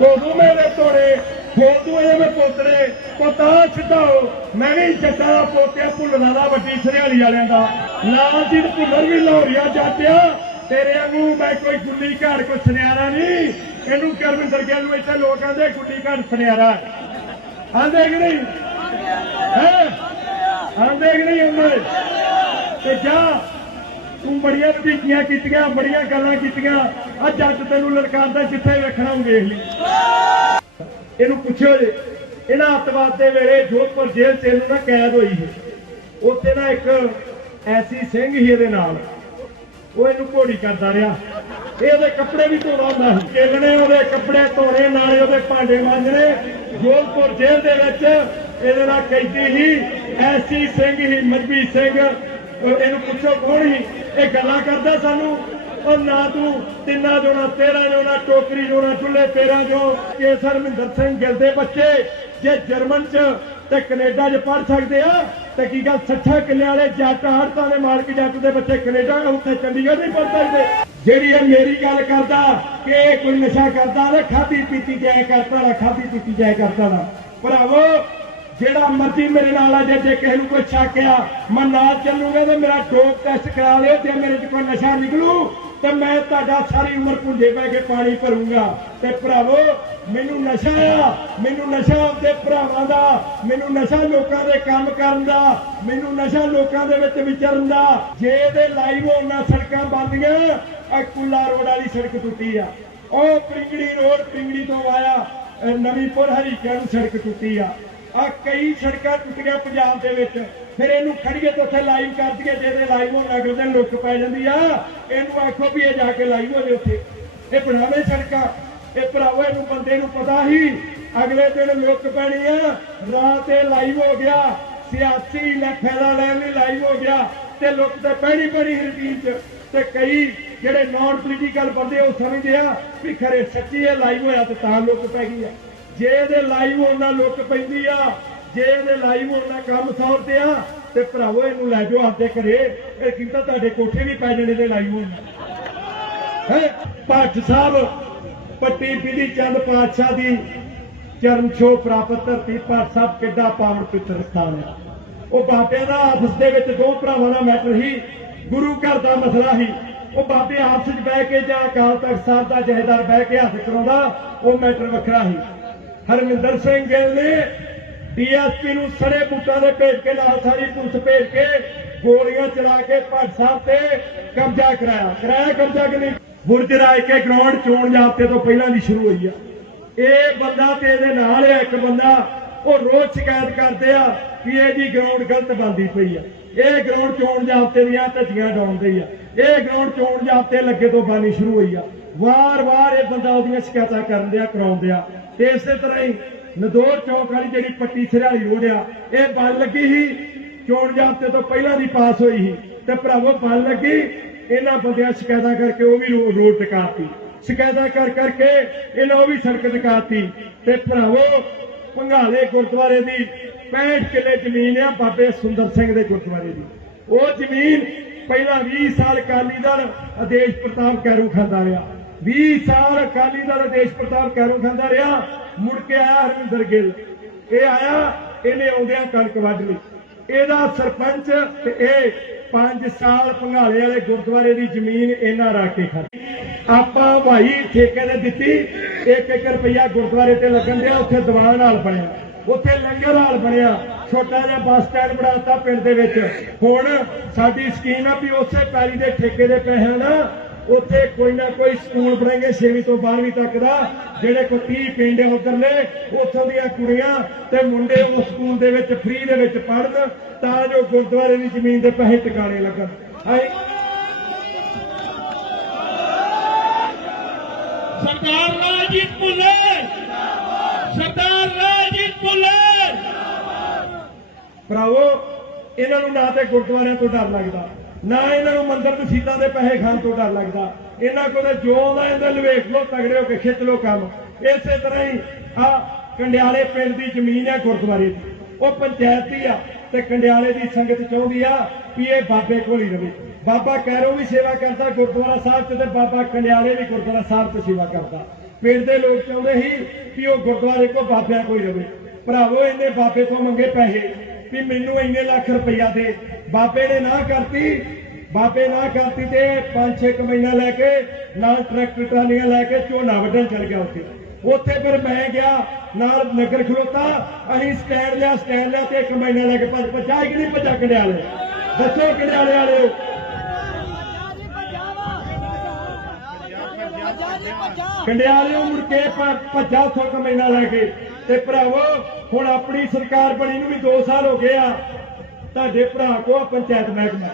ਕੋਦੂ ਮੇਰੇ ਤੋੜੇ ਖੋਦੂ ਇਹਦੇ ਮੈਂ ਪੋਤੜੇ ਪਤਾ ਛਡਾਓ, ਮੈਂ ਵੀ ਜੱਟਾਂ ਦਾ ਪੋਤਿਆ ਭੁੱਲਣਾ ਦਾ ਵੱਡੀ ਸਰਿਆਲੀ ਵਾਲਿਆਂ ਦਾ। ਲਾਲ ਜੀ ਭੁੱਲਰ ਵੀ ਲਾਹੌਰੀਆ ਜਾਟਿਆ ਤੇਰੇ ਵਾਂਗੂ ਮੈਂ ਕੋਈ ਗੁੱਲੀ ਘਾੜ ਕੋ ਸੁਨਿਆਰਾ ਨਹੀਂ। ਇਹਨੂੰ ਕਰਮ ਗਿੱਲ ਨੂੰ ਇੱਥੇ ਲੋਕ ਆਂਦੇ, ਗੁੱਲੀ ਘਾੜ ਸੁਨਿਆਰਾ। ਆਂਦੇ ਕਿ ਨਹੀਂ? ਹੈ? ਆਂਦੇ ਕਿ ਨਹੀਂ ਆਂਦੇ ਤੇ ਜਾ। ਤੂੰ ਬੜੀਆਂ ਵਧੀਕੀਆਂ ਕੀਤੀਆਂ, ਬੜੀਆਂ ਗੱਲਾਂ ਕੀਤੀਆਂ। ਅੱਜ ਅੱਜ ਤੈਨੂੰ ਲਲਕਾਰਦਾ ਜਿੱਥੇ ਵੇਖਣਾ ਉਹ ਵੇਖ ਲਈ। ਇਹਨੂੰ ਪੁੱਛਿਓ ਜੇ, ਇਹਨਾਂ ਅੱਤਵਾਦ ਦੇ ਵੇਲੇ ਜੋਧਪੁਰ ਜੇਲ੍ਹ ਚ ਇਹਨੂੰ ਨਾ ਕੈਦ ਹੋਈ ਸੀ, ਉੱਥੇ ਨਾ ਇੱਕ ਐਸੀ ਸਿੰਘ ਹੀ ਇਹਦੇ ਨਾਲ। ਉਹ ਇਹਨੂੰ ਘੋੜੀ ਕਰਦਾ ਰਿਹਾ। ਇਹ ਉਹਦੇ ਕੱਪੜੇ ਵੀ ਧੋਣਾ ਹੁੰਦਾ ਸੀ। ਕੇਲਣੇ ਉਹਦੇ ਕੱਪੜੇ ਧੋਣੇ, ਨਾਲੇ ਉਹਦੇ ਭਾਂਡੇ ਮਾਂਜਣੇ। ਜੋਧਪੁਰ ਜੇਲ੍ਹ ਦੇ ਵਿੱਚ ਇਹਦੇ ਨਾਲ ਕੈਦੀ ਹੀ ਐਸੀ ਸਿੰਘ ਹੀ ਮਜਬੀ ਸਿੰਘ। ਇਹਨੂੰ ਪੁੱਛੋ ਕੌਣ ਸੀ? ਇਹ ਗੱਲਾਂ ਕਰਦਾ ਸਾਨੂੰ। ਉਹ ਨਾ ਤੂੰ, ਤਿੰਨਾ ਜੋਣਾ ਤੇਰਾ ਜੋਣਾ ਟੋਕਰੀ ਜੋਣਾ ਚੁੱਲੇ ਤੇਰਾ ਜੋ ਕੇਸਰ ਮਹਿੰਦਰ ਸਿੰਘ ਗਿੱਲ ਦੇ ਬੱਚੇ, ਜੇ ਜਰਮਨ ਚ ਤੇ ਕੈਨੇਡਾ 'ਚ ਪੜ ਸਕਦੇ ਆ, ਤੇ ਕੀ ਗੱਲ 60 ਕਿੱਲੇ ਵਾਲੇ ਜੱਟ ਆੜਤਾਂ ਦੇ ਮਾਲਕ ਜੱਟ ਦੇ ਬੱਚੇ ਕੈਨੇਡਾ ਉੱਥੇ ਚੰਡੀਗੜ੍ਹ ਨਹੀਂ ਪੜ ਸਕਦੇ? ਜਿਹੜੀ ਇਹ ਮੇਰੀ ਗੱਲ ਕਰਦਾ, ਕਿ ਇਹ ਕੋਈ ਨਸ਼ਾ ਕਰਦਾ ਤੇ ਖਾਦੀ ਪੀਤੀ ਜਾਏ ਕਰਦਾ ਨਾ ਖਾਦੀ ਪੀਤੀ ਜਾਏ ਕਰਦਾ ਭਰਾਵੋ ਜਿਹੜਾ ਮਰਜ਼ੀ ਮੇਰੇ ਨਾਲ ਆ ਜੇ ਜੇ ਕਿਸੇ ਨੂੰ ਕੋਈ ਸ਼ੱਕ ਆ, ਮੈਂ ਨਾਲ ਚੱਲੂਗਾ ਤੇ ਮੇਰਾ ਡੋਪ ਟੈਸਟ ਕਰਾ ਲਿਓ, ਜੇ ਮੇਰੇ 'ਚ ਕੋਈ ਨਸ਼ਾ ਨਿਕਲੂ, ਤੇ ਮੈਂ ਤੁਹਾਡਾ ਸਾਰੀ ਉਮਰ ਭੁੰਡੇ ਪੈ ਕੇ ਪਾਣੀ ਭਰੂੰਗਾ। ਤੇ ਭਰਾਵੋ, ਮੈਨੂੰ ਨਸ਼ਾ ਆ, ਮੈਨੂੰ ਨਸ਼ਾ ਆਪਦੇ ਭਰਾਵਾਂ ਦਾ, ਮੈਨੂੰ ਨਸ਼ਾ ਲੋਕਾਂ ਦੇ ਕੰਮ ਕਰਨ ਦਾ, ਮੈਨੂੰ ਨਸ਼ਾ ਲੋਕਾਂ ਦੇ ਵਿੱਚ ਵਿਚਰਨ ਦਾ। ਜੇ ਇਹਦੇ ਲਾਈਵ ਹੋਣਾ ਸੜਕਾਂ ਬੰਦੀਆਂ ਆ ਰੋਡ ਵਾਲੀ ਸੜਕ ਟੁੱਟੀ ਆ। ਉਹ ਪਿੰਗੜੀ ਰੋਡ ਪਿੰਗੜੀ ਤੋਂ ਆਇਆ ਨਵੀਂਪੁਰ ਹਰੀਕਿਆਂ ਨੂੰ ਸੜਕ ਟੁੱਟੀ ਆ। ਆ ਕਈ ਸੜਕਾਂ ਟੁੱਟੀਆਂ ਪੰਜਾਬ ਦੇ ਵਿੱਚ। ਫਿਰ ਇਹਨੂੰ ਖੜੀਏ ਤੇ ਉੱਥੇ ਲਾਈਵ ਕਰ ਦਈਏ ਜਿਹਦੇ ਲਾਈਵ ਹੋਣ ਅਗਲੇ ਦਿਨ ਲੁੱਕ ਪੈ ਜਾਂਦੀ ਆ। ਇਹਨੂੰ ਆਖੋ ਵੀ ਇਹ ਜਾ ਕੇ ਲਾਈਵ ਹੋ ਜੇ ਉੱਥੇ। ਇਹ ਬਣਾਵੇ ਸੜਕਾਂ। ਇਹ ਭਰਾਵੋ, ਇਹਨੂੰ ਬੰਦੇ ਨੂੰ ਪਤਾ ਹੀ। ਅਗਲੇ ਦਿਨ ਲੁੱਕ ਪੈਣੀ ਆ। ਰਾਤ ਇਹ ਲਾਈਵ ਹੋ ਗਿਆ। ਸਿਆਸੀ ਲੈ ਫਾਇਦਾ ਲੈਣ ਲਈ ਲਾਈਵ ਹੋ ਗਿਆ। ਤੇ ਲੁੱਕ ਤੇ ਪੈਣੀ ਪੈਣੀ ਰੁਟੀਨ ਚ। ਤੇ ਕਈ ਜਿਹੜੇ ਨਾਨ ਪੋਲੀਟੀਕਲ ਬੰਦੇ ਉਹ ਸਮਝਦੇ ਆ ਵੀ ਖਰੇ ਸੱਚੀ ਇਹ ਲਾਈਵ ਹੋਇਆ ਤੇ ਤਾਂ ਲੁੱਕ ਪੈ ਗਈ ਆ। ਜੇ ਇਹਦੇ ਲਾਈਵ ਹੋਣ ਨਾਲ ਲੁੱਕ ਪੈਂਦੀ ਆ, ਜੇ ਇਹਦੇ ਲਾਈਵ ਹੋਣ ਨਾਲ ਕੰਮ ਸੌਰਦੇ ਆ, ਤੇ ਭਰਾਵੋ ਇਹਨੂੰ ਲੈ ਜਾਓ ਆਪਦੇ ਘਰੇ। ਇਹ ਕੀਤਾ ਤੁਹਾਡੇ ਕੋਠੇ ਵੀ ਪੈ ਜਾਣੇ ਤੇ ਲਾਈਵ ਹੋਣ ਹੈ? ਭੱਟ ਸਾਹਿਬ, ਪੱਟੀ ਪੀਲੀ ਚੰਦ ਪਾਤਸ਼ਾਹ ਦੀ ਚਰਨ ਛੋਹ ਪ੍ਰਾਪਤ ਧਰਤੀ ਭੱਟ ਸਾਹਿਬ ਕਿੱਡਾ ਪਾਵਨ ਪਿੱਤਰ ਸਥਾਨ ਹੈ ਉਹ ਬਾਬਿਆਂ ਦਾ ਆਪਸ ਦੇ ਵਿੱਚ ਦੋ ਭਰਾਵਾਂ ਦਾ ਮੈਟਰ ਹੀ ਗੁਰੂ ਘਰ ਦਾ ਮਸਲਾ ਸੀ। ਉਹ ਬਾਬੇ ਆਪਸ ਵਿੱਚ ਬਹਿ ਕੇ ਜਾਂ ਅਕਾਲ ਤਖਤ ਸਾਹਿਬ ਦਾ ਜਹੇਦਾਰ ਬਹਿ ਕੇ ਹੱਥ ਕਰਾਉਂਦਾ ਉਹ ਮੈਟਰ ਵੱਖਰਾ ਸੀ। ਹਰਮਿੰਦਰ ਸਿੰਘ ਗਿੱਲ ਨੇ ਡੀਐਸਪੀ ਨੂੰ ਸੜੇ ਬੂਟਾਂ ਦੇ ਭੇਜ ਕੇ ਨਾਲ ਸਾਰੀ ਪੁਲਿਸ ਭੇਜ ਕੇ ਗੋਲੀਆਂ ਚਲਾ ਕੇ ਭੱਟ ਸਾਹਿਬ ਤੇ ਕਬਜ਼ਾ ਕਰਾਇਆ। ਕਰਾਇਆ ਕਬਜ਼ਾ ਕਿ ਨਹੀਂ? ਬੁਰਜ ਰਾਜ ਕੇ ਗਰਾਊਂਡ ਚੋਣ ਜਾਬਤੇ ਤੋਂ ਪਹਿਲਾਂ ਦੀ ਸ਼ੁਰੂ ਹੋਈ ਆ। ਇਹ ਬੰਦਾ ਤੇ ਇਹਦੇ ਨਾਲ ਆ ਇੱਕ ਬੰਦਾ, ਉਹ ਰੋਜ਼ ਸ਼ਿਕਾਇਤ ਕਰਦੇ ਆ ਕਿ ਇਹ ਜੀ ਗਰਾਊਂਡ ਗਲਤ ਬੰਦੀ ਪਈ ਆ। ਇਹ ਗਰਾਊਂਡ ਚੋਣ ਜਾਬਤੇ ਦੀਆਂ ਧੱਜੀਆਂ ਡਾਉਂਦੇ ਆ। ਇਹ ਗਰਾਊਂਡ ਚੋਣ ਜਾਬਤੇ ਲੱਗੇ ਤੋਂ ਬਾਨੀ ਸ਼ੁਰੂ ਹੋਈ ਆ। ਵਾਰ-ਵਾਰ ਇਹ ਬੰਦਾ ਉਹਦੀਆਂ ਸ਼ਿਕਾਇਤਾਂ ਕਰਨ ਦਿਆ, ਕਰਾਉਂਦੇ ਆ। ਤੇ ਇਸੇ ਤਰ੍ਹਾਂ ਹੀ ਨਦੌਰ ਚੌਕ ਵਾਲੀ ਜਿਹੜੀ ਪੱਟੀ ਸਿਰਾਲੀ ਰੋਡ ਆ, ਇਹ ਬਣ ਲੱਗੀ ਸੀ। ਚੋਣ ਜਾਬਤੇ ਤੋਂ ਪਹਿਲਾਂ ਦੀ ਪਾਸ ਹੋਈ ਸੀ। ਤੇ ਭਰਾਵੋ, ਬਣ ਲੱਗੀ। ਇਹਨਾਂ ਬੰਦਿਆਂ ਸ਼ਿਕਾਇਤਾਂ ਕਰਕੇ ਉਹ ਵੀ ਰੋਡ ਟਿਕਾਤੀ। ਸ਼ਿਕਾਇਤਾਂ ਕਰ ਕਰਕੇ ਇਹਨਾਂ ਉਹ ਵੀ ਸੜਕ ਟਿਕਾਤੀ। ਤੇ ਭਰਾਵੋ, ਪੰਘਾਲੇ ਗੁਰਦੁਆਰੇ ਦੀ 65 ਕਿੱਲੇ ਜ਼ਮੀਨ ਆ ਬਾਬੇ ਸੁੰਦਰ ਸਿੰਘ ਦੇ ਗੁਰਦੁਆਰੇ ਦੀ। ਉਹ ਜ਼ਮੀਨ ਪਹਿਲਾਂ 20 ਸਾਲ ਅਕਾਲੀ ਦਲ ਆਦੇਸ਼ ਪ੍ਰਤਾਪ ਕੈਰੂ ਖਾਂਦਾ ਰਿਹਾ। 20 ਸਾਲ ਅਕਾਲੀ ਦਲ ਦੇਸ਼ ਪ੍ਰਤਾਪ ਕੈਰੂ ਖਾਂਦਾ ਰਿਹਾ, ਮੁੜ ਕੇ ਆਇਆ ਹਰਵਿੰਦਰ ਗਿੱਲ। ਇਹ ਆਇਆ, ਇਹਨੇ ਆਉਂਦਿਆਂ ਕਣਕ ਵੱਢ ਲਈ। ਇਹਦਾ ਸਰਪੰਚ ਤੇ ਇਹ 5 ਸਾਲ ਭੰਗਾਲੇ ਵਾਲੇ ਗੁਰਦੁਆਰੇ ਦੀ ਜ਼ਮੀਨ ਇਹਨਾਂ ਰੱਖ ਕੇ ਖਾਧੀ। ਆਪਾਂ ਭਾਈ ਠੇਕੇ ਤੇ ਦਿੱਤੀ 1 1 ਰੁਪਇਆ ਗੁਰਦੁਆਰੇ ਤੇ ਲੱਗਣ ਦਿਆ, ਉੱਥੇ ਦੀਵਾਨ ਹਾਲ ਬਣਿਆ। ਉੱਥੇ ਲੰਗਰ ਹਾਲ ਬਣਿਆ, ਛੋਟਾ ਜਿਹਾ ਬੱਸ ਸਟੈਂਡ ਬਣਾਤਾ ਪਿੰਡ ਦੇ ਵਿੱਚ। ਹੁਣ ਸਾਡੀ ਸਕੀਮ ਆ ਵੀ ਉਸੇ ਪੈਲੀ ਦੇ ਠੇਕੇ ਦੇ ਪੈਸਿਆਂ ਨਾਲ ਉੱਥੇ ਕੋਈ ਨਾ ਕੋਈ ਸਕੂਲ ਬਣਾਏਗੇ 6ਵੀਂ ਤੋਂ 12ਵੀਂ ਤੱਕ ਦਾ ਜਿਹੜੇ ਕੋ 30 ਪਿੰਡ ਉਧਰਲੇ ਉੱਥੋਂ ਦੀਆਂ ਕੁੜੀਆਂ ਤੇ ਮੁੰਡੇ ਉਸ ਸਕੂਲ ਦੇ ਵਿੱਚ ਫ੍ਰੀ ਦੇ ਵਿੱਚ ਪੜ੍ਹਨ ਤਾਂ ਜੋ ਗੁਰਦੁਆਰੇ ਦੀ ਜ਼ਮੀਨ ਦੇ ਪੈਸੇ ਟਿਕਾਣੇ ਲੱਗਣ। ਹਾਏ ਸਰਦਾਰ ਰਾਜੀਤ ਭੁੱਲੇ। ਸਰਦਾਰ ਰਾਜੀਤ ਭੁੱਲੇ। ਭਰਾਵੋ ਇਹਨਾਂ ਨੂੰ ਨਾ ਤੇ ਗੁਰਦੁਆਰਿਆਂ ਤੋਂ ਡਰ ਲੱਗਦਾ। ਨਾ ਇਹਨਾਂ ਨੂੰ ਮੰਦਰ ਮਸੀਤਾਂ ਦੇ ਪੈਸੇ ਖਾਣ ਤੋਂ ਡਰ ਲੱਗਦਾ। ਇਹਨਾਂ ਕੋਲ ਤਾਂ ਜੋ ਆਉਂਦਾ, ਇਹਦਾ ਲਵੇਖ ਲੋ ਤਗੜੇ ਹੋ ਕੇ ਖਿੱਚ ਲੋ ਕੰਮ। ਇਸੇ ਤਰ੍ਹਾਂ ਹੀ ਆ ਕੰਡਿਆਲੇ ਪਿੰਡ ਦੀ ਜ਼ਮੀਨ ਹੈ ਗੁਰਦੁਆਰੇ ਦੀ। ਉਹ ਪੰਚਾਇਤੀ ਆ ਤੇ ਕੰਡਿਆਲੇ ਦੀ ਸੰਗਤ ਚਾਹੁੰਦੀ ਆ ਵੀ ਇਹ ਬਾਬੇ ਕੋਲ ਹੀ ਰਵੇ। ਬਾਬਾ ਕੈਰੋ ਵੀ ਸੇਵਾ ਕਰਦਾ, ਗੁਰਦੁਆਰਾ ਸਾਹਿਬ ਚ ਤੇ ਬਾਬਾ ਕੰਡਿਆਲੇ ਵੀ ਗੁਰਦੁਆਰਾ ਸਾਹਿਬ ਚ ਸੇਵਾ ਕਰਦਾ। ਪਿੰਡ ਦੇ ਲੋਕ ਚਾਹੁੰਦੇ ਸੀ ਕਿ ਉਹ ਗੁਰਦੁਆਰੇ ਕੋ ਬਾਬਿਆਂ ਕੋਈ ਰਵੇ। ਭਰਾਵੋ, ਇਹਨੇ ਬਾਬੇ ਤੋਂ ਮੰਗੇ ਪੈਸੇ। ਵੀ ਮੈਨੂੰ ਇੰਨੇ ਲੱਖ ਰੁਪਈਆ ਦੇ। ਬਾਬੇ ਨੇ ਨਾ ਕਰਤੀ ਬਾਬੇ ਨਾ ਕਰਤੀ ਤੇ 5-6 ਮਹੀਨਾ ਲੈ ਕੇ ਨਾਲ ਟਰੈਕਟਰ ਟਰਾਲੀਆਂ ਲੈ ਕੇ ਝੋਨਾ ਵੱਢਣ ਚਲ ਗਿਆ ਉੱਥੇ। ਉੱਥੇ ਫਿਰ ਮੈਂ ਗਿਆ ਨਾਲ ਨਗਰ ਖਲੋਤਾ ਅਸੀਂ ਸਟੈਂਡ ਲਿਆ ਸਟੈਂਡ ਲਿਆ ਤੇ ਇੱਕ ਮਹੀਨਾ ਲੈ ਕੇ ਭੱਜ ਭੱਜਾ ਕਿ ਨਹੀਂ ਭੱਜਾ ਕੰਡਿਆਲੇ ਦੱਸੋ ਕੰਡਿਆਲੇ ਵਾਲਿਓ ਕੰਡਿਆਲਿਓ ਮੁੜ ਕੇ ਭੱਜਾ ਉੱਥੋਂ ਕਮੈਨਾ ਲੈ ਕੇ। ਤੇ ਭਰਾਵੋ, ਹੁਣ ਆਪਣੀ ਸਰਕਾਰ ਬਣੀ ਨੂੰ ਵੀ 2 ਸਾਲ ਹੋ ਗਏ ਆ, ਤੁਹਾਡੇ ਭਰਾ ਕੋ ਪੰਚਾਇਤ ਮਹਿਕਮਾ।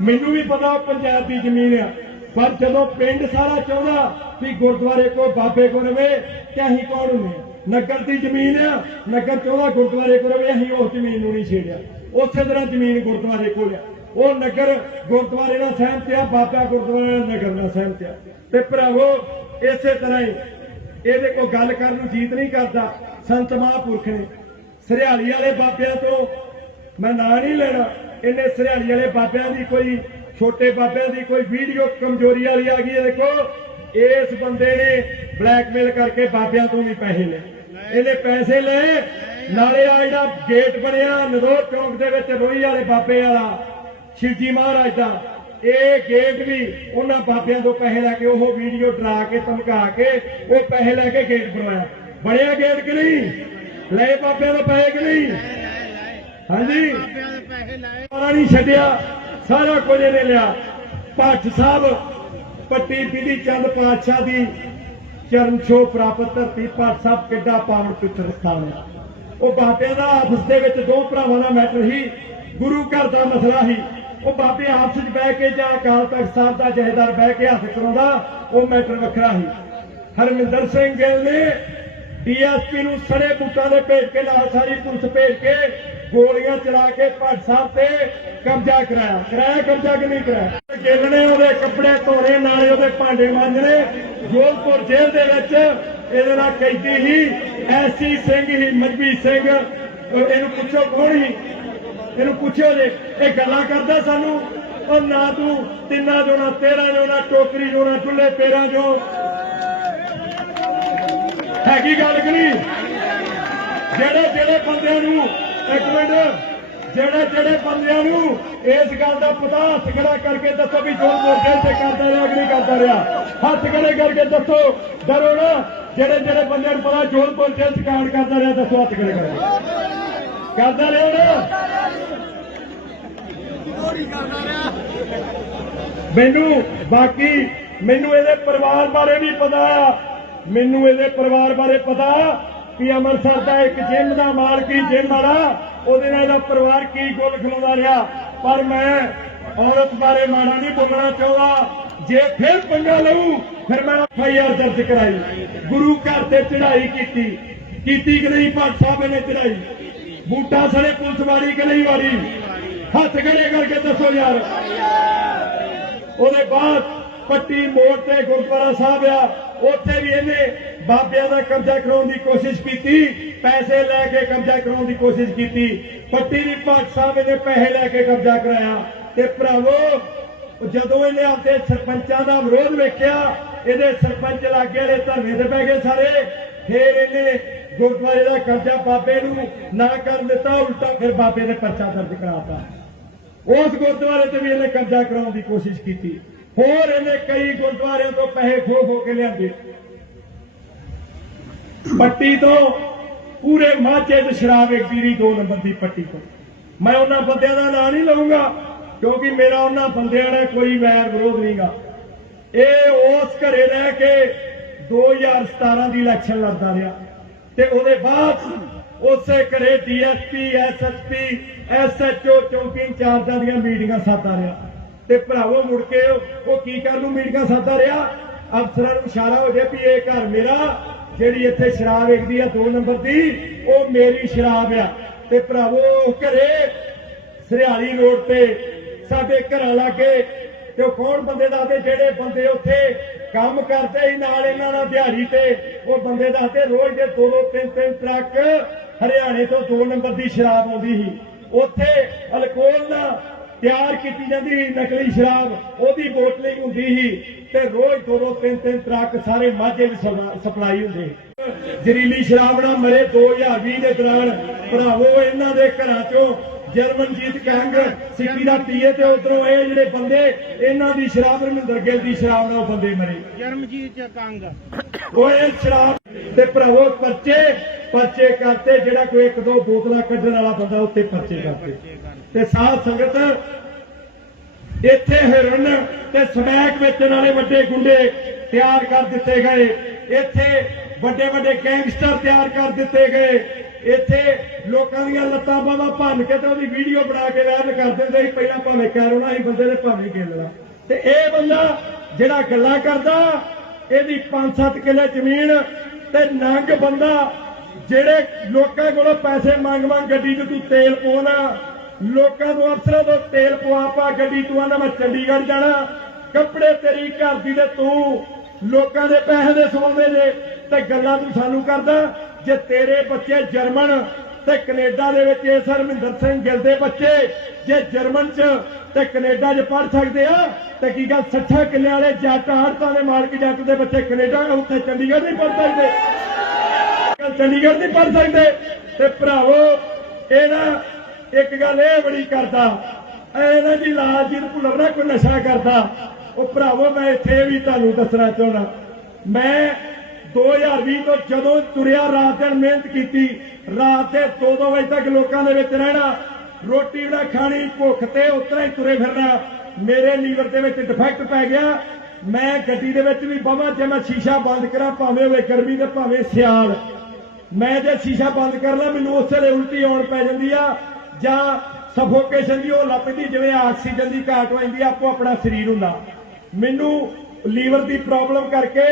ਮੈਨੂੰ ਵੀ ਪਤਾ ਉਹ ਪੰਚਾਇਤ ਦੀ ਜ਼ਮੀਨ ਆ, ਪਰ ਜਦੋਂ ਪਿੰਡ ਸਾਰਾ ਚਾਹੁੰਦਾ ਵੀ ਗੁਰਦੁਆਰੇ ਕੋ ਬਾਬੇ ਕੋ ਰਵੇ, ਤੇ ਅਸੀਂ ਕੌਣ ਹੁੰਨੇ ਨਗਰ ਦੀ ਜ਼ਮੀਨ ਆ, ਨਗਰ ਚਾਹੁੰਦਾ ਗੁਰਦੁਆਰੇ ਕੋ ਰਵੇ, ਅਸੀਂ ਉਸ ਜ਼ਮੀਨ ਨੂੰ ਨਹੀਂ ਛੇੜਿਆ। ਉਸੇ ਤਰ੍ਹਾਂ ਜ਼ਮੀਨ ਗੁਰਦੁਆਰੇ ਕੋਲ ਆ। ਉਹ ਨਗਰ ਗੁਰਦੁਆਰੇ ਨਾਲ ਸਹਿਮਤ ਆ ਬਾਬਾ ਗੁਰਦੁਆਰੇ ਨਾਲ ਨਗਰ ਨਾਲ ਸਹਿਮਤ ਆ ਤੇ ਭਰਾਵੋ, ਇਸੇ ਤਰ੍ਹਾਂ ਹੀ ਇਹਦੇ ਕੋ ਗੱਲ ਕਰਨ ਨੂੰ ਜੀਤ ਨਹੀਂ ਕਰਦਾ। ਸੰਤ ਮਹਾਂਪੁਰਖ ਨੇ। ਸਰਿਆਲੀ ਵਾਲੇ ਬਾਬਿਆਂ ਤੋਂ ਮੈਂ ਨਾਂ ਨਹੀਂ ਲੈਣਾ। ਇਹਨੇ ਸਰਿਆਲੀ ਵਾਲੇ ਬਾਬਿਆਂ ਦੀ ਕੋਈ, ਛੋਟੇ ਬਾਬਿਆਂ ਦੀ ਕੋਈ ਵੀਡੀਓ ਕਮਜ਼ੋਰੀ ਵਾਲੀ ਆ ਗਈ ਹੈ। ਦੇਖੋ, ਇਸ ਬੰਦੇ ਨੇ ਬਲੈਕਮੇਲ ਕਰਕੇ ਬਾਬਿਆਂ ਤੋਂ ਵੀ ਪੈਸੇ ਲਏ। ਇਹਨੇ ਪੈਸੇ ਲਏ, ਨਾਲੇ ਆ ਜਿਹੜਾ ਗੇਟ ਬਣਿਆ ਨਰੋੜ ਚੌਂਕ ਦੇ ਵਿੱਚ ਰੋਈ ਵਾਲੇ ਬਾਬੇ ਵਾਲਾ, ਸ਼ਿਵਜੀ ਮਹਾਰਾਜ ਦਾ, ਇਹ ਗੇਟ ਵੀ ਉਹਨਾਂ ਬਾਬਿਆਂ ਤੋਂ ਪੈਸੇ ਲੈ ਕੇ, ਉਹ ਵੀਡੀਓ ਡਰਾ ਕੇ, ਧਮਕਾ ਕੇ, ਉਹ ਪੈਸੇ ਲੈ ਕੇ ਗੇਟ ਬਣਵਾਇਆ। ਬਣਿਆ ਗੇਟ ਕਿ ਨਹੀਂ? ਲਏ ਬਾਬਿਆਂ ਦਾ ਪੈਸੇ ਕਿ ਨਹੀਂ? ਹਾਂਜੀ। ਸਾਰਾ ਨਹੀਂ ਛੱਡਿਆ, ਸਾਰਾ ਕੁਝ ਇਹਨੇ ਲਿਆ। ਭੱਟ ਸਾਹਿਬ, ਪੱਟੀ ਪੀੜੀ ਚੰਦ ਪਾਤਸ਼ਾਹ ਦੀ ਚਰਨ ਛੋਹ ਪ੍ਰਾਪਤ ਧਰਤੀ ਭੱਟ ਸਾਹਿਬ ਕਿੱਡਾ ਪਾਵਨ ਪਿੱਤਰ ਸਥਾਨ ਉਹ ਬਾਬਿਆਂ ਦਾ ਆਪਸ ਦੇ ਵਿੱਚ ਦੋ ਭਰਾਵਾਂ ਦਾ ਮੈਟਰ ਸੀ, ਗੁਰੂ ਘਰ ਦਾ ਮਸਲਾ ਸੀ। ਉਹ ਬਾਬੇ ਆਪਸ ਵਿੱਚ ਬਹਿ ਕੇ ਜਾਂ ਅਕਾਲ ਤਖਤ ਸਾਹਿਬ ਦਾ ਜਹੇਦਾਰ ਬਹਿ ਕੇ ਹੱਥ ਕਰਾਉਂਦਾ ਉਹ ਮੈਟਰ ਵੱਖਰਾ ਸੀ। ਹਰਮਿੰਦਰ ਸਿੰਘ ਗਿੱਲ ਨੇ ਡੀਐਸਪੀ ਨੂੰ ਸੜੇ ਬੂਟਾਂ ਦੇ ਭੇਜ ਕੇ ਨਾਲ ਸਾਰੀ ਪੁਲਿਸ ਭੇਜ ਕੇ ਗੋਲੀਆਂ ਚਲਾ ਕੇ ਭੱਟ ਸਾਹਿਬ ਤੇ ਕਬਜ਼ਾ ਕਰਾਇਆ। ਕਰਾਇਆ ਕਬਜ਼ਾ ਕਿ ਨਹੀਂ ਕਰਾਇਆ? ਗਿੱਲ ਉਹਦੇ ਕੱਪੜੇ ਧੋਣੇ, ਨਾਲੇ ਉਹਦੇ ਭਾਂਡੇ ਮਾਂਜਣੇ, ਜੋਧਪੁਰ ਜੇਲ੍ਹ ਦੇ ਵਿੱਚ ਇਹਦੇ ਨਾਲ ਕੈਦੀ ਹੀ, ਐਸੀ ਸਿੰਘ ਹੀ ਮਜਬੀ ਸਿੰਘ। ਇਹਨੂੰ ਪੁੱਛੋ ਕੌਣ ਸੀ? ਇਹਨੂੰ ਪੁੱਛਿਓ ਜੇ। ਇਹ ਗੱਲਾਂ ਕਰਦਾ ਸਾਨੂੰ। ਉਹ ਨਾ ਤੂੰ ਤਿੰਨਾਂ ਜੋਣਾ ਤੇਰਾਂ ਜੋਣਾ ਟੋਕਰੀ ਜੋਣਾ ਚੁੱਲੇ ਪੇਰਾਂ ਜੋ ਹੈਗੀ ਗੱਲ ਕਿ ਨਹੀਂ ਜਿਹੜੇ ਜਿਹੜੇ ਬੰਦਿਆਂ ਨੂੰ, ਇੱਕ ਮਿੰਟ, ਜਿਹੜੇ ਜਿਹੜੇ ਬੰਦਿਆਂ ਨੂੰ ਇਸ ਗੱਲ ਦਾ ਪਤਾ ਹੱਥ ਖੜਾ ਕਰਕੇ ਦੱਸੋ ਵੀ ਜੋਰ ਮੋਰਚੇ ਤੇ ਕਰਦਾ ਰਿਹਾ ਕਿ ਨਹੀਂ ਕਰਦਾ ਰਿਹਾ। ਹੱਥ ਖੜੇ ਕਰਕੇ ਦੱਸੋ, ਡਰੋ ਨਾ। ਜਿਹੜੇ ਜਿਹੜੇ ਬੰਦਿਆਂ ਨੂੰ ਪਤਾ ਜੋਰ ਮੋਰਚੇ ਚ ਕਾਂਡ ਕਰਦਾ ਰਿਹਾ, ਦੱਸੋ ਹੱਥ ਖੜੇ ਕਰਕੇ ਕਰਦਾ ਰਿਹਾ ਨਾ। ਕਰਦਾ ਰਿਹਾ ਮੈਨੂੰ, ਬਾਕੀ ਮੈਨੂੰ ਇਹਦੇ ਪਰਿਵਾਰ ਬਾਰੇ ਵੀ ਪਤਾ। ਆ ਮੈਨੂੰ ਇਹਦੇ ਪਰਿਵਾਰ ਬਾਰੇ ਪਤਾ ਕਿ ਅੰਮ੍ਰਿਤਸਰ ਦਾ ਇੱਕ ਜਿੰਮ ਦਾ ਮਾਲਕੀ ਜਿੰਮ ਵਾਲਾ, ਉਹਦੇ ਨਾਲ ਇਹਦਾ ਪਰਿਵਾਰ ਕੀ ਗੁੱਲ ਖਿਲਾਉਂਦਾ ਰਿਹਾ। ਪਰ ਮੈਂ ਔਰਤ ਬਾਰੇ ਮਾੜਾ ਨਹੀਂ ਬੋਲਣਾ ਚਾਹੁੰਦਾ। ਜੇ ਫਿਰ ਪੰਗਾ ਲਊ, ਫਿਰ ਮੈਂ ਐਫਆਈਆਰ ਦਰਜ ਕਰਾਈ। ਗੁਰੂ ਘਰ ਤੇ ਚੜ੍ਹਾਈ ਕੀਤੀ। ਕੀਤੀ ਕਿ ਨਹੀਂ? ਭੱਟ ਸਾਹਿਬ ਨੇ ਚੜ੍ਹਾਈ। ਬੂਟਾ ਸੜੇ, ਪੁਲਿਸ ਵਾਲੀ ਕਿ ਨਹੀਂ ਵਾਲੀ ਹੱਥ ਖੜੇ ਕਰਕੇ ਦੱਸੋ ਯਾਰ। ਉਹਦੇ ਬਾਅਦ ਪੱਟੀ ਮੋੜ ਤੇ ਗੁਰਦੁਆਰਾ ਸਾਹਿਬ ਆ। ਉੱਥੇ ਵੀ ਇਹਨੇ ਬਾਬਿਆਂ ਦਾ ਕਬਜ਼ਾ ਕਰਾਉਣ ਦੀ ਕੋਸ਼ਿਸ਼ ਕੀਤੀ, ਪੈਸੇ ਲੈ ਕੇ ਕਬਜ਼ਾ ਕਰਾਉਣ ਦੀ ਕੋਸ਼ਿਸ਼ ਕੀਤੀ, ਪੱਟੀ ਦੀ ਭਾਟ ਸਾਹਿਬ ਇਹਨੇ ਪੈਸੇ ਲੈ ਕੇ ਕਬਜ਼ਾ ਕਰਾਇਆ। ਤੇ ਭਰਾਵੋ, ਜਦੋਂ ਇਹਨੇ ਆਪਦੇ ਸਰਪੰਚਾਂ ਦਾ ਵਿਰੋਧ ਵੇਖਿਆ, ਇਹਦੇ ਸਰਪੰਚ ਲਾਗੇ ਵਾਲੇ ਧਰਨੇ ਤੇ ਪੈ ਗਏ ਸਾਰੇ। ਫੇਰ ਇਹਨੇ ਗੁਰਦੁਆਰੇ ਦਾ ਕਬਜ਼ਾ ਬਾਬੇ ਨੂੰ ਨਾ ਕਰ ਦਿੱਤਾ, ਉਲਟਾ ਫਿਰ ਬਾਬੇ ਨੇ ਪਰਚਾ ਦਰਜ ਕਰਾਤਾ। ਉਸ ਗੁਰਦੁਆਰੇ ਤੇ ਵੀ ਇਹਨੇ ਕਬਜ਼ਾ ਕਰਾਉਣ ਦੀ ਕੋਸ਼ਿਸ਼ ਕੀਤੀ। ਹੋਰ ਇਹਨੇ ਕਈ ਗੁਰਦੁਆਰਿਆਂ ਤੋਂ ਪੈਸੇ ਖੋ ਖੋ ਕੇ ਲਿਆਂਦੇ। ਪੱਟੀ ਤੋਂ ਪੂਰੇ ਮਾਝੇ 'ਚ ਸ਼ਰਾਬ ਇੱਕ ਰਹੀ ਦੋ ਨੰਬਰ ਦੀ ਪੱਟੀ ਤੋਂ। ਮੈਂ ਉਹਨਾਂ ਬੰਦਿਆਂ ਦਾ ਨਾਂ ਨਹੀਂ ਲਵਾਂਗਾ ਕਿਉਂਕਿ ਮੇਰਾ ਉਹਨਾਂ ਬੰਦਿਆਂ ਨਾਲ ਕੋਈ ਵੈਰ ਵਿਰੋਧ ਨਹੀਂਗਾ। ਇਹ ਉਸ ਘਰੇ ਰਹਿ ਕੇ 2017 ਦੀ ਇਲੈਕਸ਼ਨ ਲੜਦਾ ਰਿਹਾ। ਤੇ ਉਹਦੇ ਬਾਅਦ ਉਸੇ ਘਰੇ ਡੀਐਸਪੀ ਐਸਐਸਪੀ ਐਸਐਚਓ ਚੌਕੀ ਚਾਰਜਾਂ ਦੀਆਂ ਮੀਟਿੰਗਾਂ ਸਾਦਾ ਰਿਹਾ। ਤੇ ਭਰਾਵੋ ਮੁੜ ਕੇ ਉਹ ਕੀ ਕਰਨ ਨੂੰ ਮੀਟਿੰਗਾਂ ਸਾਦਾ ਰਿਹਾ? ਅਫਸਰਾਂ ਨੂੰ ਇਸ਼ਾਰਾ ਹੋ ਗਿਆ ਵੀ ਇਹ ਘਰ ਮੇਰਾ, ਜਿਹੜੀ ਇੱਥੇ ਸ਼ਰਾਬ ਵੇਚਦੀ ਆ ਦੋ ਨੰਬਰ ਦੀ, ਉਹ ਮੇਰੀ ਸ਼ਰਾਬ ਆ। ਤੇ ਭਰਾਵੋ ਘਰੇ ਸਰਿਆਲੀ ਰੋਡ ਤੇ ਸਾਡੇ ਘਰਾਂ ਲਾਗੇ ਤੇ ਉਹ ਕੌਣ ਬੰਦੇ ਦੱਸਦੇ? ਜਿਹੜੇ ਬੰਦੇ ਉੱਥੇ ਕੰਮ ਕਰਦੇ ਹੀ ਨਾਲ ਇਹਨਾਂ ਨਾਲ ਦਿਹਾੜੀ ਤੇ, ਉਹ ਬੰਦੇ ਦੱਸਦੇ ਰੋਜ਼ ਦੇ ਦੋ ਦੋ, ਤਿੰਨ ਤਿੰਨ ਟਰੱਕ ਹਰਿਆਣੇ ਤੋਂ ਦੋ ਨੰਬਰ ਦੀ ਸ਼ਰਾਬ ਆਉਂਦੀ ਸੀ। ਉੱਥੇ ਅਲਕੋਹਲ ਦਾ ਤਿਆਰ ਕੀਤੀ ਜਾਂਦੀ ਸੀ ਨਕਲੀ ਸ਼ਰਾਬ ਉਹਦੀ ਬੋਤਲਿੰਗ ਹੁੰਦੀ ਸੀ ਤੇ ਰੋਜ਼ ਦੋ ਦੋ ਤਿੰਨ ਤਿੰਨ ਟਰੱਕ ਸਾਰੇ ਮਾਝੇ ਦੀ ਸਪਲਾ- ਸਪਲਾਈ ਹੁੰਦੀ ਜ਼ਰੀਲੀ ਸ਼ਰਾਬ ਨਾਲ ਮਰੇ 2020 ਦੇ ਦੌਰਾਨ ਭਰਾਵੋ ਇਹਨਾਂ ਦੇ ਘਰਾਂ ਚੋਂ ਜਰਮਨਜੀਤ ਕੰਗ ਸਿੱਕੀ ਦਾ ਪੀਏ ਤੇ ਉਧਰੋਂ ਇਹ ਜਿਹੜੇ ਬੰਦੇ ਇਹਨਾਂ ਦੀ ਸ਼ਰਾਬ ਰਮਿੰਦਰ ਗਿੱਲ ਦੀ ਸ਼ਰਾਬ ਨਾਲ ਬੰਦੇ ਮਰੇ। ਜਰਮਜੀਤ ਕੰਗ। ਇਹ ਸ਼ਰਾਬ ਤੇ ਭਰਾਵੋ ਪਰਚੇ ਪਰਚੇ ਕਰਤੇ ਜਿਹੜਾ ਕੋਈ ਇੱਕ ਦੋ ਬੋਤਲਾਂ ਕੱਢਣ ਵਾਲਾ ਬੰਦਾ ਉੱਤੇ ਪਰਚੇ ਕਰਤੇ। ਤੇ ਸਾਧ ਸੰਗਤ, ਇੱਥੇ ਹਿਰਨ ਤੇ ਸਮੈਕ ਵੇਚਣ ਵਾਲੇ ਵੱਡੇ ਗੁੰਡੇ ਤਿਆਰ ਕਰ ਦਿੱਤੇ ਗਏ। ਇੱਥੇ ਵੱਡੇ ਵੱਡੇ ਗੈਂਗਸਟਰ ਤਿਆਰ ਕਰ ਦਿੱਤੇ ਗਏ। ਇੱਥੇ ਲੋਕਾਂ ਦੀਆਂ ਲੱਤਾਂ ਬਾਹਾਂ ਭੰਨ ਕੇ ਤੇ ਉਹਦੀ ਵੀਡੀਓ ਬਣਾ ਕੇ ਵਾਇਰਲ ਕਰ ਦਿੰਦੇ ਸੀ, ਪਹਿਲਾਂ ਭਾਵੇਂ ਕੈਰੋਨਾ ਸੀ, ਬੰਦੇ ਨੇ ਭਾਵੇਂ ਗੇਲਣਾ ਤੇ ਇਹ ਬੰਦਾ ਜਿਹੜਾ ਗੱਲਾਂ ਕਰਦਾ, ਇਹਦੀ 5-7 ਕਿੱਲੇ ਜ਼ਮੀਨ ਤੇ ਨੰਗ ਬੰਦਾ, ਜਿਹੜੇ ਲੋਕਾਂ ਕੋਲੋਂ ਪੈਸੇ ਮੰਗ ਮੰਗ ਗੱਡੀ 'ਚ ਤੂੰ ਤੇਲ ਪਾਉਣਾ ਲੋਕਾਂ ਤੋਂ ਅਫਸਰਾਂ ਤੋਂ ਤੇਲ ਪਵਾ ਪਾ ਗੱਡੀ ਤੂੰ ਆਂਦਾ ਮੈਂ ਚੰਡੀਗੜ੍ਹ ਜਾਣਾ। ਕੱਪੜੇ ਤੇਰੀ ਘਰ ਦੀ ਤੇ ਤੂੰ ਲੋਕਾਂ ਦੇ ਪੈਸੇ ਦੇ ਸੌਂਦੇ ਨੇ ਤੇ ਗੱਲਾਂ ਤੂੰ ਸਾਨੂੰ ਕਰਦਾ। ਜੇ ਤੇਰੇ ਬੱਚੇ ਜਰਮਨ, ਤੇ ਕੈਨੇਡਾ ਦੇ ਵਿੱਚ ਇਹ ਹਰਮਿੰਦਰ ਸਿੰਘ ਗਿੱਲ ਦੇ ਬੱਚੇ, ਜੇ ਜਰਮਨ 'ਚ ਤੇ ਕੈਨੇਡਾ 'ਚ ਪੜ ਸਕਦੇ ਆ, ਤੇ ਕੀ ਗੱਲ 60 ਕਿੱਲੇ ਵਾਲੇ ਜੱਟ ਹੜਤਾਂ ਦੇ ਮਾਲਕ ਜੱਟ ਦੇ ਬੱਚੇ ਕੈਨੇਡਾ ਉੱਥੇ ਚੰਡੀਗੜ੍ਹ ਨਹੀਂ ਪੜ ਸਕਦੇ। ਚੰਡੀਗੜ੍ਹ ਨਹੀਂ ਪੜ ਸਕਦੇ। ਤੇ ਭਰਾਵੋ ਇਹਦਾ ਇੱਕ ਗੱਲ ਇਹ ਬੜੀ ਕਰਦਾ ਇਹਨਾਂ ਦੀ ਲਾਲਜੀਤ ਭੁੱਲਰ ਨਾ ਕੋਈ ਨਸ਼ਾ ਕਰਦਾ। ਉਹ ਭਰਾਵੋ, ਮੈਂ ਇੱਥੇ ਵੀ ਤੁਹਾਨੂੰ ਦੱਸਣਾ ਚਾਹੁੰਦਾ। ਮੈਂ 2020 ਤੋਂ ਜਦੋਂ ਤੁਰਿਆ, ਰਾਤ ਦਿਨ ਮਿਹਨਤ ਕੀਤੀ, ਰਾਤ ਦੇ 2-2 ਵਜੇ ਤੱਕ ਲੋਕਾਂ ਦੇ ਵਿੱਚ ਰਹਿਣਾ, ਰੋਟੀ ਨਾ ਖਾਣੀ, ਭੁੱਖ ਤੇ ਉਤਰਾ ਹੀ ਤੁਰੇ ਫਿਰਨਾ, ਮੇਰੇ ਲੀਵਰ ਦੇ ਵਿੱਚ ਡਿਫੈਕਟ ਪੈ ਗਿਆ। ਮੈਂ ਗੱਡੀ ਦੇ ਵਿੱਚ ਵੀ ਬਵਾਂ, ਜੇ ਮੈਂ ਸ਼ੀਸ਼ਾ ਬੰਦ ਕਰਾਂ, ਭਾਵੇਂ ਹੋਵੇ ਗਰਮੀ ਤੇ ਭਾਵੇਂ ਸਿਆਲ। ਮੈਂ ਜੇ ਸ਼ੀਸ਼ਾ ਬੰਦ ਕਰ ਲਾਂ, ਮੈਨੂੰ ਉਸੇ ਵੇਲੇ ਉਲਟੀ ਆਉਣ ਪੈ ਜਾਂਦੀ ਆ। ਜਾਂ ਸਫੋਕੇਸ਼ਨ ਦੀ ਉਹ ਲੱਭਦੀ, ਜਿਵੇਂ ਆਕਸੀਜਨ ਦੀ ਘਾਟ ਹੋ ਜਾਂਦੀ, ਆਪੋ ਆਪਣਾ ਸਰੀਰ ਹੁੰਦਾ। ਮੈਨੂੰ ਲੀਵਰ ਦੀ ਪ੍ਰੋਬਲਮ ਕਰਕੇ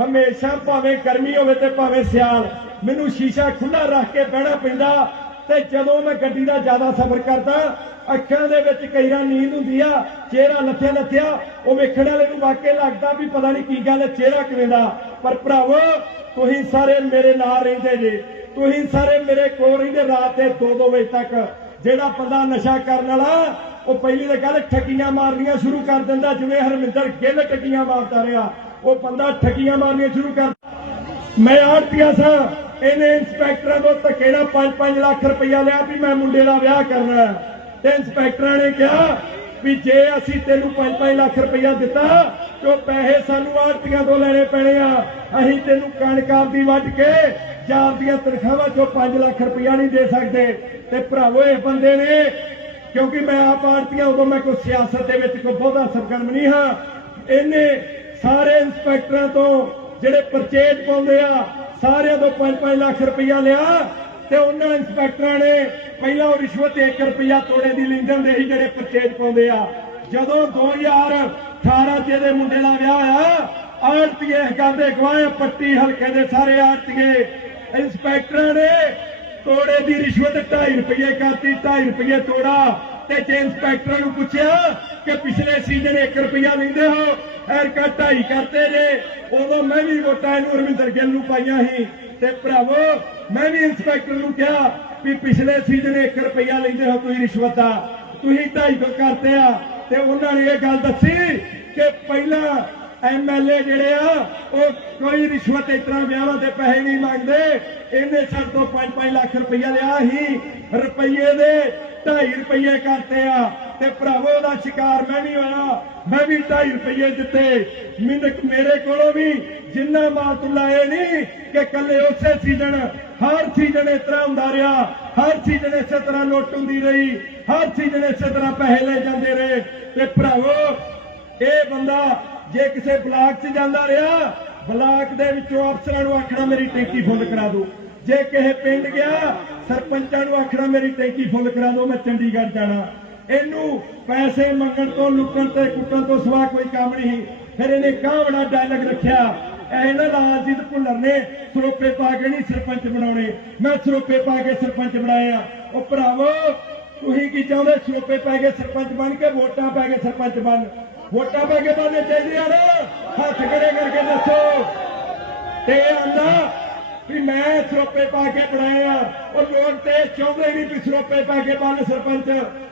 ਹਮੇਸ਼ਾ ਭਾਵੇਂ ਗਰਮੀ ਹੋਵੇ ਤੇ ਭਾਵੇਂ ਸਿਆਲ, ਮੈਨੂੰ ਸ਼ੀਸ਼ਾ ਖੁੱਲਾ ਰੱਖ ਕੇ ਬਹਿਣਾ ਪੈਂਦਾ ਤੇ ਜਦੋਂ ਮੈਂ ਗੱਡੀ ਦਾ ਜ਼ਿਆਦਾ ਸਫ਼ਰ ਕਰਦਾ, ਅੱਖਾਂ ਦੇ ਵਿੱਚ ਕਈ ਵਾਰ ਨੀਂਦ ਹੁੰਦੀ ਆ, ਚਿਹਰਾ ਲੱਥਿਆ ਲੱਥਿਆ, ਉਹ ਵੇਖਣ ਵਾਲੇ ਨੂੰ ਵਾਕਿਆ ਲੱਗਦਾ ਵੀ ਪਤਾ ਨਹੀਂ ਕੀ ਗੱਲ ਹੈ, ਚਿਹਰਾ ਕਿਵੇਂ ਦਾ। ਪਰ ਭਰਾਵੋ, ਤੁਸੀਂ ਸਾਰੇ ਮੇਰੇ ਨਾਲ ਰਹਿੰਦੇ ਜੇ, ਤੁਸੀਂ ਸਾਰੇ ਮੇਰੇ ਕੋਲ ਰਹਿੰਦੇ ਰਾਤ ਦੇ 2-2 ਵਜੇ ਤੱਕ। ਜਿਹੜਾ ਬੰਦਾ ਨਸ਼ਾ ਕਰਨ ਵਾਲਾ, ਉਹ ਪਹਿਲੀ ਤਾਂ ਗੱਲ ਠੱਗੀਆਂ ਮਾਰਨੀਆਂ ਸ਼ੁਰੂ ਕਰ ਦਿੰਦਾ, ਜਿਵੇਂ ਹਰਮਿੰਦਰ ਗਿੱਲ ਠੱਗੀਆਂ ਮਾਰਦਾ ਰਿਹਾ। ਉਹ ਬੰਦਾ ਠੱਗੀਆਂ ਮਾਰਨੀਆਂ ਸ਼ੁਰੂ ਕਰ ਮੈਂ ਆੜਤੀਆ ਸਾਂ ਇਹਨੇ ਇੰਸਪੈਕਟਰਾਂ ਤੋਂ ਧੱਕੇ ਨਾਲ 5-5 ਲੱਖ ਰੁਪਇਆ ਲਿਆ ਵੀ ਮੈਂ ਮੁੰਡੇ ਦਾ ਵਿਆਹ ਕਰਨਾ ਤੇ ਇੰਸਪੈਕਟਰਾਂ ਨੇ ਕਿਹਾ ਵੀ ਜੇ ਅਸੀਂ ਤੈਨੂੰ 5-5 ਲੱਖ ਰੁਪਇਆ ਦਿੱਤਾ, ਤੇ ਉਹ ਪੈਸੇ ਸਾਨੂੰ ਆੜਤੀਆਂ ਤੋਂ ਲੈਣੇ ਪੈਣੇ ਆ। ਅਸੀਂ ਤੈਨੂੰ ਕਣਕਾਂ ਦੀ ਵੱਢ ਕੇ ਜਾਰ ਦੀਆਂ ਤਨਖਾਹਾਂ ਚੋਂ 5 ਲੱਖ ਰੁਪਇਆ ਨਹੀਂ ਦੇ ਸਕਦੇ। ਤੇ ਭਰਾਵੋ, ਇਹ ਬੰਦੇ ਨੇ, ਕਿਉਂਕਿ ਮੈਂ ਆਪ ਆੜਤੀਆਂ ਉਦੋਂ ਮੈਂ ਕੋਈ ਸਿਆਸਤ ਦੇ ਵਿੱਚ ਕੋਈ ਬਹੁਤਾ ਸਰਗਰਮ ਨਹੀਂ ਹਾਂ, ਇਹਨੇ ਸਾਰੇ ਇੰਸਪੈਕਟਰਾਂ ਤੋਂ ਜਿਹੜੇ ਪਰਚੇਜ ਪਾਉਂਦੇ ਆ, ਸਾਰਿਆਂ ਤੋਂ 5-5 ਲੱਖ ਰੁਪਇਆ ਲਿਆ, ਤੇ ਉਹਨਾਂ ਇੰਸਪੈਕਟਰਾਂ ਨੇ ਪਹਿਲਾਂ ਉਹ ਰਿਸ਼ਵਤ 1 ਰੁਪਇਆ ਤੋੜੇ ਦੀ ਲੈਂਦੇ ਹੁੰਦੇ ਸੀ ਜਿਹੜੇ ਪਰਚੇਜ ਪਾਉਂਦੇ ਆ। ਜਦੋਂ 2018 ਚ ਇਹਦੇ ਮੁੰਡੇ ਦਾ ਵਿਆਹ ਹੋਇਆ ਆੜਤੀਏ ਇਸ ਗੱਲ ਦੇ ਗਵਾਹ ਪੱਟੀ ਹਲਕੇ ਦੇ ਸਾਰੇ ਆੜਤੀਏ ਇੰਸਪੈਕਟਰਾਂ ਨੇ ਤੋੜੇ ਦੀ ਰਿਸ਼ਵਤ 2.5 ਰੁਪਏ ਕਰਤੀ 2.5 ਰੁਪਏ ਤੋੜਾ ਤੇ ਜੇ ਇੰਸਪੈਕਟਰ ਨੂੰ ਪੁੱਛਿਆ ਕਿ ਪਿਛਲੇ ਸੀਜ਼ਨ 1 ਰੁਪਿਆ ਲੈਂਦੇ ਹੋ, ਐਰਕਾ 2.5 ਕਰਤੇ ਜੇ ਉਦੋਂ ਮੈਂ ਵੀ ਵੋਟਾਂ ਇਹਨੂੰ ਰਵਿੰਦਰ ਗਿੱਲ ਨੂੰ ਪਾਈਆਂ ਸੀ। ਤੇ ਭਰਾਵੋ, ਮੈਂ ਵੀ ਇੰਸਪੈਕਟਰ ਨੂੰ ਕਿਹਾ ਵੀ ਪਿਛਲੇ ਸੀਜ਼ਨ 1 ਰੁਪਿਆ ਲੈਂਦੇ ਹੋ ਤੁਸੀਂ ਰਿਸ਼ਵਤ। ਦਾ ਤੁਸੀਂ 2.5 ਕਰਤੇ ਆ ਤੇ ਉਹਨਾਂ ਨੇ ਇਹ ਗੱਲ ਦੱਸੀ ਕਿ ਪਹਿਲਾਂ ਐਮਐਲਏ ਜਿਹੜੇ ਆ, ਉਹ ਕੋਈ ਰਿਸ਼ਵਤ ਇਸ ਤਰ੍ਹਾਂ ਵਿਆਹਾਂ ਦੇ ਪੈਸੇ ਨਹੀਂ ਮੰਗਦੇ। ਇਹਨੇ ਸਾਡੇ ਤੋਂ 5-5 ਲੱਖ ਰੁਪਈਆ ਲਿਆ ਸੀ। ਰੁਪਈਏ ਦੇ 2.5 ਰੁਪਈਏ ਕਰਤੇ ਆ। ਤੇ ਭਰਾਵੋ ਦਾ ਸ਼ਿਕਾਰ ਮੈਂ ਨਹੀਂ ਹੋਇਆ। ਮੈਂ ਵੀ 2.5 ਰੁਪਈਏ ਦਿੱਤੇ। ਮੈਨੂੰ, ਮੇਰੇ ਕੋਲੋਂ ਵੀ ਜਿੰਨਾ ਮਾਲ ਤੂੰ ਲਾਏ ਨਹੀਂ, ਕਿ ਕੱਲੇ ਉਸੇ ਸੀਜ਼ਨ, ਹਰ ਸੀਜ਼ਨ ਇਸ ਤਰ੍ਹਾਂ ਹੁੰਦਾ ਰਿਹਾ। ਹਰ ਸੀਜ਼ਨ ਇਸੇ ਤਰ੍ਹਾਂ ਲੁੱਟ ਹੁੰਦੀ ਰਹੀ। ਹਰ ਸੀਜ਼ਨ ਇਸੇ ਤਰ੍ਹਾਂ ਪੈਸੇ ਲੈ ਜਾਂਦੇ ਰਹੇ। ਤੇ ਭਰਾਵੋ, ਇਹ ਬੰਦਾ ਜੇ ਕਿਸੇ ਬਲਾਕ 'ਚ ਜਾਂਦਾ ਰਿਹਾ, ਬਲਾਕ ਦੇ ਵਿੱਚੋਂ ਅਫਸਰਾਂ ਨੂੰ ਆਖਣਾ ਮੇਰੀ ਟੈਂਕੀ ਫੁੱਲ ਕਰਾ ਦਿਓ। ਜੇ ਕਿਸੇ ਪਿੰਡ ਗਿਆ, ਸਰਪੰਚਾਂ ਨੂੰ ਆਖਣਾ ਮੇਰੀ ਟੈਂਕੀ ਫੁੱਲ ਕਰਾ ਦਿਓ, ਮੈਂ ਚੰਡੀਗੜ੍ਹ ਜਾਣਾ। ਇਹਨੂੰ ਪੈਸੇ ਮੰਗਣ ਤੋਂ, ਲੁੱਟਣ ਤੇ ਕੁੱਟਣ ਤੋਂ ਸਿਵਾ ਕੋਈ ਕੰਮ ਨਹੀਂ। ਫਿਰ ਇਹਨੇ ਕਾਹਵੜਾ ਡਾਇਲਗ ਰੱਖਿਆ। ਇਹ ਨਾ ਲਾਲਜੀਤ ਭੁੱਲਰ ਨੇ ਸਰੋਪੇ ਪਾ ਕੇ ਨਹੀਂ ਸਰਪੰਚ ਬਣਾਉਣੇ। ਮੈਂ ਸਰੋਪੇ ਪਾ ਕੇ ਸਰਪੰਚ ਬਣਾਇਆ ਉਹ ਭਰਾਵੋ, ਤੁਸੀਂ ਕੀ ਚਾਹੁੰਦੇ? ਸਰੋਪੇ ਪਾ ਕੇ ਸਰਪੰਚ ਬਣ ਕੇ, ਵੋਟਾਂ ਪਾ ਕੇ ਸਰਪੰਚ ਬਣ। ਵੋਟਾਂ ਪਾ ਕੇ ਬਣਨੇ ਚਾਹੀਦੀਆਂ ਨਾ ਹੱਥ ਖੜੇ ਕਰਕੇ ਦੱਸੋ। ਤੇ ਆਂਦਾ ਵੀ ਮੈਂ ਸਰੋਪੇ ਪਾ ਕੇ ਬਣਾਏ ਆ। ਉਹ ਲੋਕ ਤੇ ਚਾਹੁੰਦੇ ਨਹੀਂ ਵੀ ਸਰੋਪੇ ਪਾ ਕੇ ਬਣ ਸਰਪੰਚ।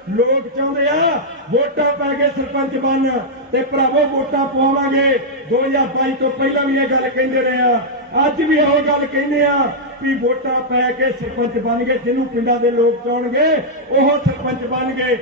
ਲੋਕ ਚਾਹੁੰਦੇ ਆ ਵੋਟਾਂ ਪਾ ਕੇ ਸਰਪੰਚ ਬਣ। ਤੇ ਭਰਾਵੋ, ਵੋਟਾਂ ਪਵਾਵਾਂਗੇ 2022 ਤੋਂ ਪਹਿਲਾਂ ਵੀ ਇਹ ਗੱਲ ਕਹਿੰਦੇ ਰਹੇ ਆ। ਅੱਜ ਵੀ ਇਹੋ ਗੱਲ ਕਹਿੰਦੇ ਆ ਵੀ ਵੋਟਾਂ ਪੈ ਕੇ ਸਰਪੰਚ ਬਣ ਗਏ। ਜਿਹਨੂੰ ਪਿੰਡਾਂ ਦੇ ਲੋਕ ਚਾਹਣਗੇ, ਉਹ ਸਰਪੰਚ ਬਣ ਗਏ।